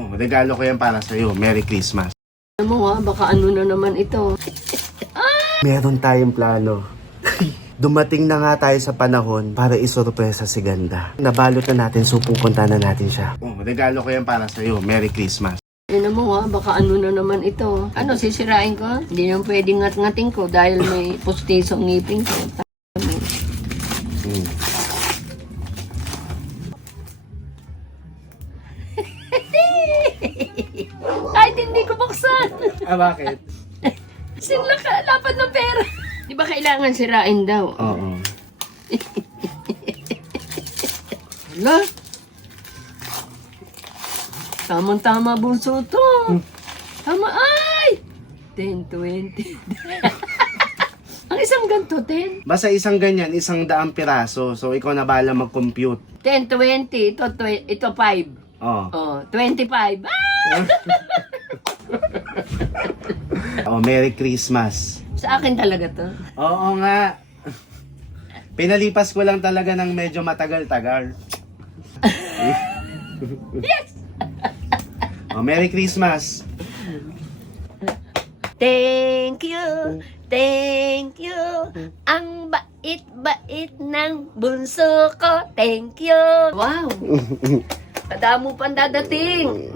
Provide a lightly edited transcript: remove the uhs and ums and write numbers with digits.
Oh, regalo ko yan para sa'yo. Merry Christmas. Alam mo baka ano na naman ito. Meron tayong plano. Dumating na nga tayo sa panahon para isorpresa si Ganda. Nabalot na natin, so pupunta na natin siya. Oh, regalo ko yan para sa'yo. Merry Christmas. Alam mo baka ano na naman ito. Ano, sisirain ko? Hindi naman pwedeng ngat-ngating ko dahil may pustiso ang ngipin ko. Kahit hindi ko buksan. Bakit? Sinlaka, lapad ng pera. Di ba kailangan sirain daw? Oo. Hala? Tamang-tama bunso to. Tama, ay! 10, 20. Ang isang ganito, 10. Basta isang ganyan, 100 piraso. So, ikaw na bahala mag-compute. 10, 20. Ito 5. Oh. Oh, 25. Ah! Oh, Merry Christmas. Sa akin talaga to. Oo nga. Pinalipas ko lang talaga ng medyo matagal-tagal. Yes! Oh, Merry Christmas. Thank you, thank you. Ang bait-bait ng bunso ko. Thank you. Wow. Kadamo pang dadating.